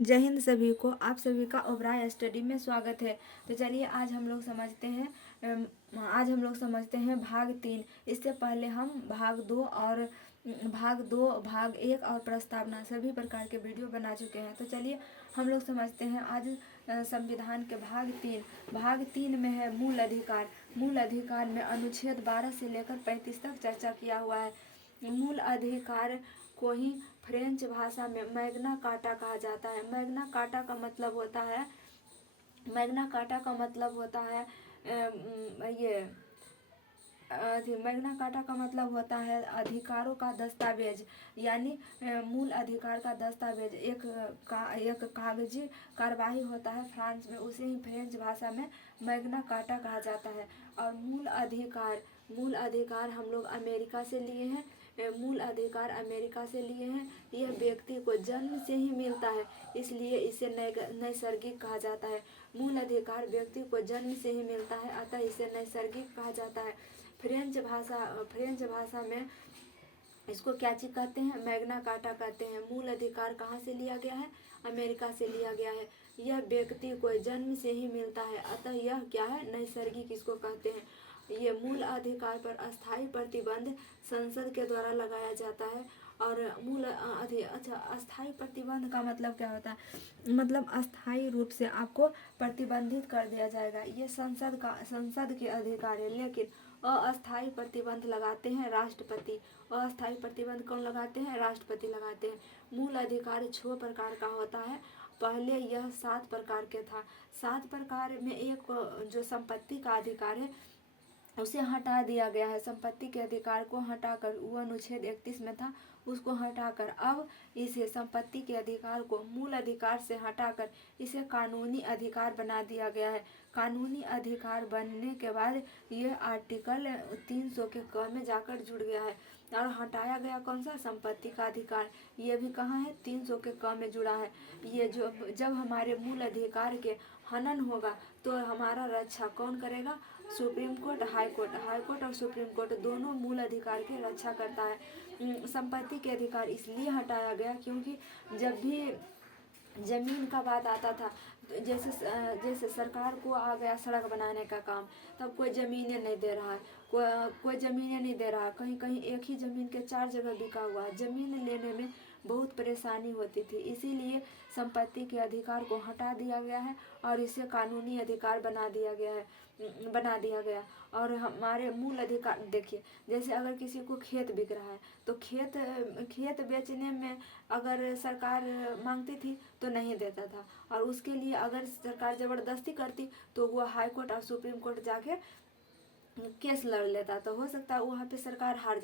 जय हिंद सभी को। आप सभी का ओबराय स्टडी में स्वागत है। तो चलिए आज हम लोग समझते हैं भाग 3। इससे पहले हम भाग 1 और प्रस्तावना सभी प्रकार के वीडियो बना चुके हैं। तो चलिए हम लोग समझते हैं आज संविधान के भाग 3 में है मूल अधिकार। मूल अधिकार में अनुच्छेद 12 से लेकर 35 तक चर्चा किया हुआ है। मूल अधिकार को ही फ्रेंच भाषा में मैग्ना कार्टा कहा जाता है। मैग्ना कार्टा का मतलब होता है मैग्ना कार्टा का मतलब होता है अधिकारों का दस्तावेज, यानी मूल अधिकार का दस्तावेज एक कागजी कार्यवाही होता है फ्रांस में, उसे ही फ्रेंच भाषा में मैग्ना कार्टा कहा जाता है। और मूल अधिकार हम लोग अमेरिका से लिए हैं। यह व्यक्ति को जन्म से ही मिलता है, इसलिए इसे नैसर्गिक कहा जाता है। मूल अधिकार व्यक्ति को जन्म से ही मिलता है, अतः इसे नैसर्गिक कहा जाता है। फ्रेंच भाषा में इसको क्या चीज कहते हैं? मैग्ना कार्टा कहते हैं। मूल अधिकार कहाँ से लिया गया है? अमेरिका से लिया गया है। यह व्यक्ति को जन्म से ही मिलता है, अतः यह क्या है? नैसर्गिक इसको कहते हैं। ये मूल अधिकार पर अस्थायी प्रतिबंध संसद के द्वारा लगाया जाता है। और अस्थायी प्रतिबंध का मतलब क्या होता है? मतलब अस्थायी रूप से आपको प्रतिबंधित कर दिया जाएगा। ये संसद के अधिकार है, लेकिन अस्थायी प्रतिबंध लगाते हैं राष्ट्रपति। अस्थायी प्रतिबंध कौन लगाते हैं? राष्ट्रपति लगाते हैं। मूल अधिकार 6 प्रकार का होता है। पहले यह 7 प्रकार के था। 7 प्रकार में एक जो संपत्ति का अधिकार है उसे हटा दिया गया है। संपत्ति के अधिकार को हटाकर, वो अनुच्छेद 31 में था, उसको हटाकर अब इसे संपत्ति के अधिकार को मूल अधिकार से हटाकर इसे कानूनी अधिकार बना दिया गया है। कानूनी अधिकार बनने के बाद यह आर्टिकल 300 के क में जाकर जुड़ गया है। और हटाया गया कौन सा? संपत्ति का अधिकार। ये भी कहाँ है? 300 के क में जुड़ा है। ये जो जब हमारे मूल अधिकार के हनन होगा तो हमारा रक्षा कौन करेगा? सुप्रीम कोर्ट, हाई कोर्ट और सुप्रीम कोर्ट दोनों मूल अधिकार की रक्षा करता है। संपत्ति के अधिकार इसलिए हटाया गया क्योंकि जब भी जमीन का बात आता था, जैसे सरकार को आ गया सड़क बनाने का काम, तब कोई ज़मीनें नहीं दे रहा है, कोई ज़मीनें नहीं दे रहा है। कहीं कहीं एक ही ज़मीन के 4 जगह बिका हुआ है। ज़मीन लेने में बहुत परेशानी होती थी, इसीलिए संपत्ति के अधिकार को हटा दिया गया है और इसे कानूनी अधिकार बना दिया गया। और हमारे मूल अधिकार देखिए, जैसे अगर किसी को खेत बिक रहा है तो खेत बेचने में अगर सरकार मांगती थी तो नहीं देता था, और उसके लिए अगर सरकार ज़बरदस्ती करती तो वो हाई कोर्ट और सुप्रीम कोर्ट जाके केस लड़ लेता, तो हो सकता है वहाँ पे सरकार हार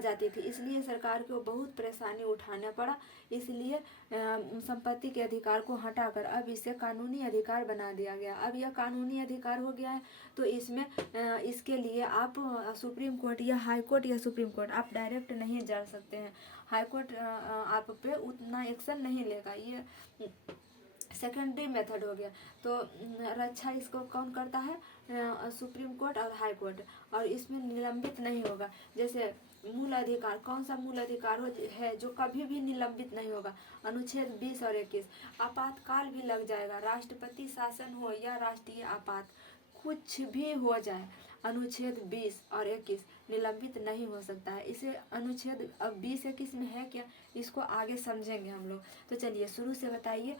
जाती थी। इसलिए सरकार को बहुत परेशानी उठाना पड़ा। इसलिए संपत्ति के अधिकार को हटाकर अब इसे कानूनी अधिकार बना दिया गया। अब यह कानूनी अधिकार हो गया है तो इसके लिए आप सुप्रीम कोर्ट या हाई कोर्ट या सुप्रीम कोर्ट आप डायरेक्ट नहीं जा सकते हैं। हाई कोर्ट आप पे उतना एक्शन नहीं लेगा। ये सेकेंडरी मेथड हो गया। तो रक्षा इसको कौन करता है? सुप्रीम कोर्ट और हाई कोर्ट, और इसमें निलंबित नहीं होगा। जैसे मूल अधिकार, कौन सा मूल अधिकार है जो कभी भी निलंबित नहीं होगा? अनुच्छेद 20 और 21। आपातकाल भी लग जाएगा, राष्ट्रपति शासन हो या राष्ट्रीय आपात, कुछ भी हो जाए, अनुच्छेद 20 और 21 निलंबित नहीं हो सकता है। इसे अनुच्छेद अब 20-21 में है क्या, इसको आगे समझेंगे हम लोग। तो चलिए शुरू से बताइए,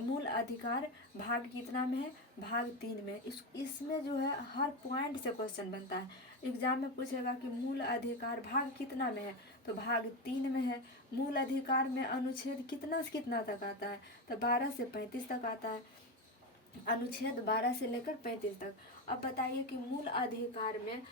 मूल अधिकार भाग कितना में है? भाग 3 में। इसमें जो है हर पॉइंट से क्वेश्चन बनता है। एग्जाम में पूछेगा कि मूल अधिकार भाग कितना में है, तो भाग 3 में है। मूल अधिकार में अनुच्छेद कितना से कितना तक आता है? तो 12 से 35 तक आता है। अनुच्छेद 12 से लेकर 35 तक। अब बताइए कि मूल अधिकार में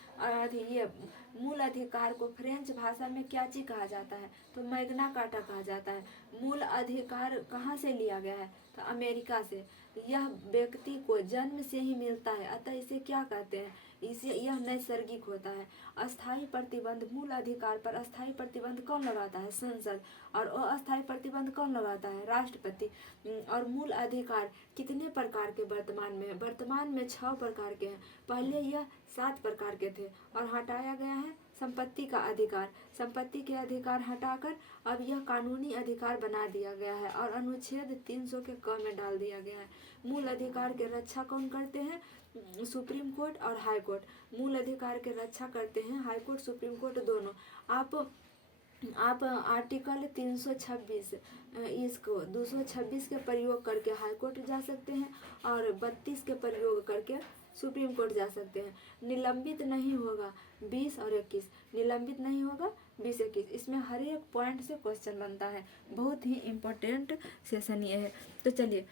ये मूल अधिकार को फ्रेंच भाषा में क्या चीज कहा जाता है? तो मैग्ना कार्टा कहा जाता है। मूल अधिकार कहाँ से लिया गया है? तो अमेरिका से। यह व्यक्ति को जन्म से ही मिलता है, अतः इसे क्या कहते हैं? यह नैसर्गिक होता है। अस्थायी प्रतिबंध, मूल अधिकार पर अस्थायी प्रतिबंध कौन लगाता है? संसद। और अस्थायी प्रतिबंध कौन लगाता है? राष्ट्रपति। और मूल अधिकार कितने प्रकार के वर्तमान में है? वर्तमान में 6 प्रकार के हैं। पहले यह 7 प्रकार के थे और हटाया गया है संपत्ति का अधिकार। संपत्ति के अधिकार हटाकर अब यह कानूनी अधिकार बना दिया गया है और अनुच्छेद 300 के क में डाल दिया गया है। मूल अधिकार के रक्षा कौन करते हैं? सुप्रीम कोर्ट और हाई कोर्ट। मूल अधिकार के रक्षा करते हैं हाई कोर्ट, सुप्रीम कोर्ट दोनों। आप आर्टिकल 326 इसको 226 के प्रयोग करके हाई कोर्ट जा सकते हैं और 32 के प्रयोग करके सुप्रीम कोर्ट जा सकते हैं। निलंबित नहीं होगा 20 और 21, निलंबित नहीं होगा 20 21। इसमें हर एक पॉइंट से क्वेश्चन बनता है, बहुत ही इम्पोर्टेंट सेशन ये है। तो चलिए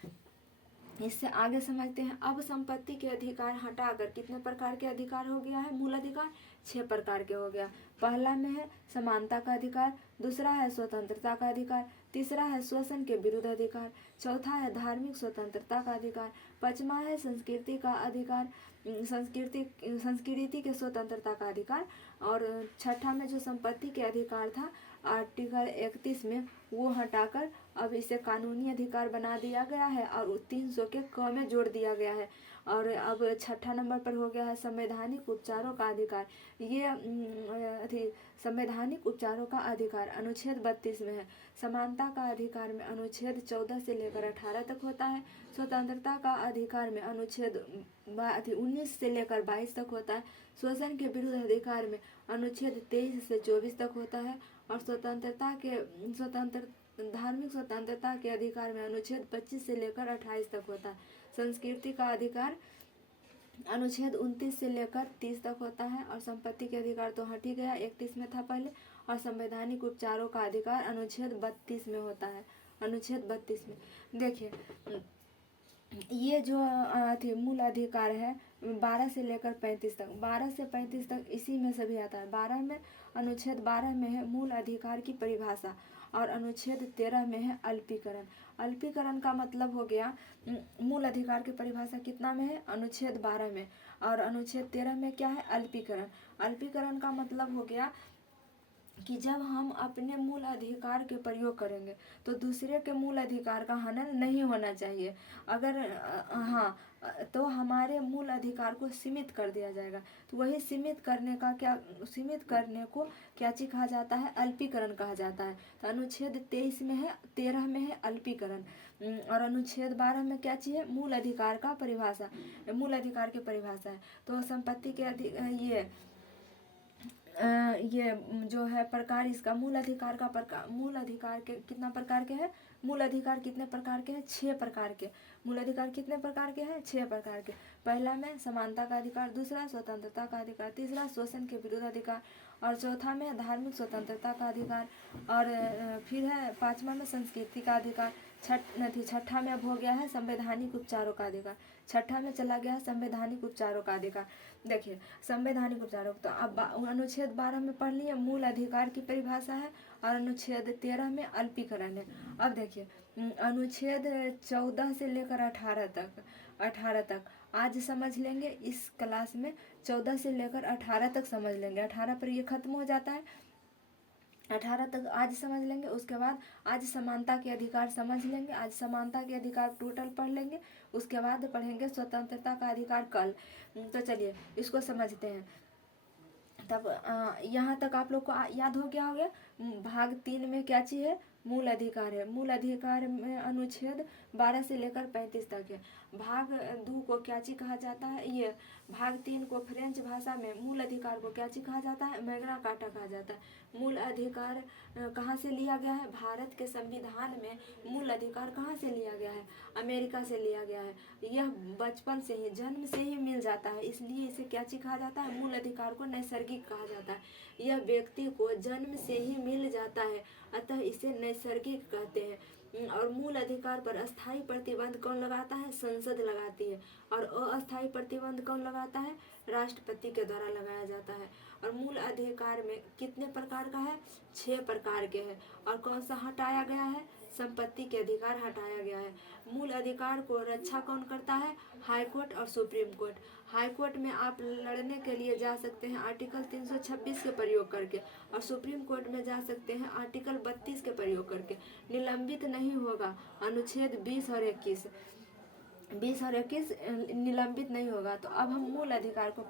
इससे आगे समझते हैं। अब संपत्ति के अधिकार हटाकर कितने प्रकार के अधिकार हो गया है? मूल अधिकार 6 प्रकार के हो गया। पहला में है समानता का अधिकार, दूसरा है स्वतंत्रता का अधिकार, तीसरा है शोषण के विरुद्ध अधिकार, चौथा है धार्मिक स्वतंत्रता का अधिकार, पांचवा है संस्कृति का अधिकार, संस्कृति के स्वतंत्रता का अधिकार, और छठा में जो संपत्ति के अधिकार था आर्टिकल 31 में वो हटाकर अब इसे कानूनी अधिकार बना दिया गया है और 300 के क में जोड़ दिया गया है। और अब छठा नंबर पर हो गया है संवैधानिक उपचारों का अधिकार। ये संवैधानिक उपचारों का अधिकार अनुच्छेद 32 में है। समानता का अधिकार में अनुच्छेद 14 से लेकर 18 तक होता है। स्वतंत्रता का अधिकार में अनुच्छेद 19 से लेकर 22 तक होता है। शोषण के विरुद्ध अधिकार में अनुच्छेद 23 से 24 तक होता है। और धार्मिक स्वतंत्रता के अधिकार में अनुच्छेद 25 से लेकर 28 तक होता है। संस्कृति का अधिकार अनुच्छेद 29 से लेकर 30 तक होता है। और संपत्ति के अधिकार तो हट ही गया, 31 में था पहले। और संवैधानिक उपचारों का अधिकार अनुच्छेद 32 में होता है। अनुच्छेद 32 में देखिए ये जो मूल अधिकार है 12 से लेकर 35 तक, 12 से 35 तक इसी में सभी आता है। 12 में अनुच्छेद 12 में है मूल अधिकार की परिभाषा और अनुच्छेद 13 में है अल्पीकरण। अल्पीकरण का मतलब हो गया मूल अधिकार की परिभाषा कितना में है? अनुच्छेद 12 में। और अनुच्छेद 13 में क्या है? अल्पीकरण। अल्पीकरण का मतलब हो गया कि जब हम अपने मूल अधिकार के प्रयोग करेंगे तो दूसरे के मूल अधिकार का हनन नहीं होना चाहिए। अगर तो हमारे मूल अधिकार को सीमित कर दिया जाएगा। तो वही सीमित करने को क्या चीज कहा जाता है? अल्पीकरण कहा जाता है। तो अनुच्छेद 23 में है, 13 में है अल्पीकरण। और अनुच्छेद 12 में क्या चीज है? मूल अधिकार का परिभाषा, मूल अधिकार की परिभाषा है। तो संपत्ति के ये जो है प्रकार इसका मूल अधिकार का प्रकार, मूल अधिकार के कितना प्रकार के हैं? मूल अधिकार कितने प्रकार के हैं? 6 प्रकार के। मूल अधिकार कितने प्रकार के हैं? 6 प्रकार के। पहला में समानता का अधिकार, दूसरा स्वतंत्रता का अधिकार, तीसरा शोषण के विरुद्ध अधिकार, और चौथा में धार्मिक स्वतंत्रता का अधिकार, और फिर है पांचवा में संस्कृति का अधिकार, छठा में अब हो गया है संवैधानिक उपचारों का अधिकार। छठा में चला गया है संवैधानिक उपचारों का अधिकार। देखिए संवैधानिक उपचारों, तो अब अनुच्छेद 12 में पढ़ लिए मूल अधिकार की परिभाषा है और अनुच्छेद 13 में अल्पीकरण है। अब देखिए अनुच्छेद 14 से लेकर 18 तक आज समझ लेंगे इस क्लास में। 14 से लेकर 18 तक समझ लेंगे, 18 पर ये खत्म हो जाता है। 18 तक आज समझ लेंगे। उसके बाद आज समानता के अधिकार समझ लेंगे, आज समानता के अधिकार टोटल पढ़ लेंगे। उसके बाद पढ़ेंगे स्वतंत्रता का अधिकार कल। तो चलिए इसको समझते हैं। तब यहाँ तक आप लोग को याद हो गया होगा। भाग 3 में क्या चीज़ है? मूल अधिकार है। मूल अधिकार में अनुच्छेद 12 से लेकर 35 तक है। भाग 2 को क्या चीज कहा जाता है? ये भाग 3 को फ्रेंच भाषा में मूल अधिकार को क्या चीज कहा जाता है? मैग्ना कार्टा कहा जाता है। मूल अधिकार कहाँ से लिया गया है? भारत के संविधान में मूल अधिकार कहाँ से लिया गया है? अमेरिका से लिया गया है। यह बचपन से ही, जन्म से ही मिल जाता है, इसलिए इसे क्या चीज कहा जाता है? मूल अधिकार को नैसर्गिक कहा जाता है। यह व्यक्ति को जन्म से ही मिल जाता है, अतः इसे नैसर्गिक कहते हैं। और मूल अधिकार पर अस्थायी प्रतिबंध कौन लगाता है? संसद लगाती है। और अस्थायी प्रतिबंध कौन लगाता है? राष्ट्रपति के द्वारा लगाया जाता है। और मूल अधिकार में कितने प्रकार का है? 6 प्रकार के हैं। और कौन सा हटाया गया है? संपत्ति के अधिकार हटाया गया है। मूल अधिकार को रक्षा कौन करता है? हाई कोर्ट और सुप्रीम कोर्ट। हाई कोर्ट में आप लड़ने के लिए जा सकते हैं आर्टिकल 326 के प्रयोग करके, और सुप्रीम कोर्ट में जा सकते हैं आर्टिकल 32 के प्रयोग करके। निलंबित नहीं होगा अनुच्छेद 20 और 21। 20 और 21 निलंबित नहीं होगा। तो अब हम मूल अधिकार को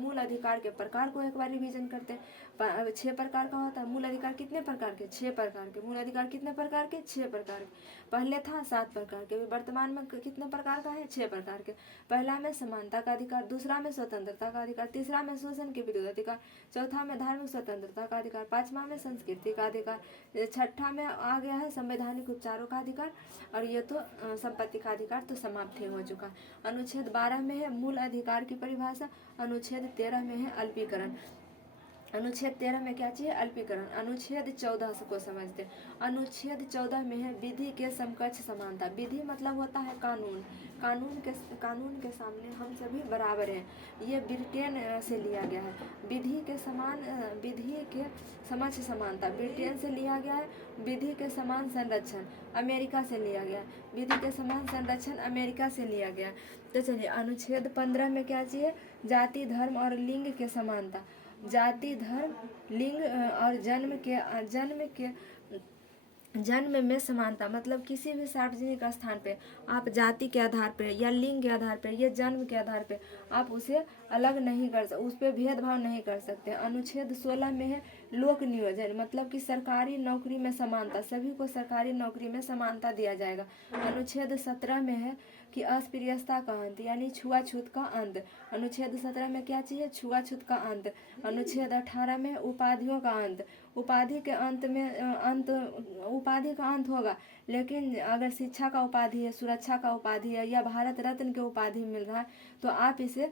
मूल अधिकार के प्रकार को एक बार रिवीजन करते हैं। 6 प्रकार का होता है मूल अधिकार। कितने प्रकार के? 6 प्रकार के। मूल अधिकार कितने प्रकार के? 6 प्रकार के। पहले था 7 प्रकार के, वर्तमान में कितने प्रकार का है? 6 प्रकार के। पहला में समानता का अधिकार, दूसरा में स्वतंत्रता का अधिकार, तीसरा में शोषण के विरुद्ध अधिकार, चौथा में धार्मिक स्वतंत्रता का अधिकार, पांचवा में संस्कृति का अधिकार, छठा में आ गया है संवैधानिक उपचारों का अधिकार, और ये तो संपत्ति का अधिकार तो समाप्त ही हो चुका। अनुच्छेद 12 में है मूल अधिकार की परिभाषा। अनुच्छेद 13 में है अल्पीकरण। अनुच्छेद 13 में क्या चाहिए? अल्पीकरण। अनुच्छेद 14 को समझते हैं। अनुच्छेद 14 में है विधि के समकक्ष समानता। विधि मतलब होता है कानून। कानून के सामने हम सभी बराबर हैं। ये ब्रिटेन से लिया गया है। विधि के समक्ष समानता ब्रिटेन से लिया गया है। विधि के समान संरक्षण अमेरिका से लिया गया। विधि के समान संरक्षण अमेरिका से लिया गया। तो चलिए अनुच्छेद 15 में क्या चाहिए? जाति, धर्म और लिंग के समानता। जाति, धर्म, लिंग और जन्म में समानता। मतलब किसी भी सार्वजनिक स्थान पे आप जाति के आधार पे या लिंग के आधार पे या जन्म के आधार पे आप उसे अलग नहीं कर सकते, उस पर भेदभाव नहीं कर सकते। अनुच्छेद 16 में है लोक नियोजन। मतलब कि सरकारी नौकरी में समानता, सभी को सरकारी नौकरी में समानता दिया जाएगा। अनुच्छेद 17 में है कि अस्पृश्यता का अंत यानी छुआछूत का अंत। अनुच्छेद 17 में क्या चाहिए? छुआछूत का अंत। अनुच्छेद 18 में उपाधियों का अंत। उपाधि का अंत होगा, लेकिन अगर शिक्षा का उपाधि है, सुरक्षा का उपाधि है या भारत रत्न के उपाधि मिल रहा है तो आप इसे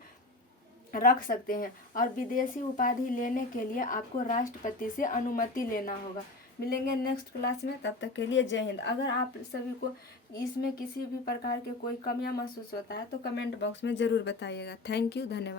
रख सकते हैं। और विदेशी उपाधि लेने के लिए आपको राष्ट्रपति से अनुमति लेना होगा। मिलेंगे नेक्स्ट क्लास में, तब तक के लिए जय हिंद। अगर आप सभी को इसमें किसी भी प्रकार के कोई कमियां महसूस होता है तो कमेंट बॉक्स में ज़रूर बताइएगा। थैंक यू, धन्यवाद।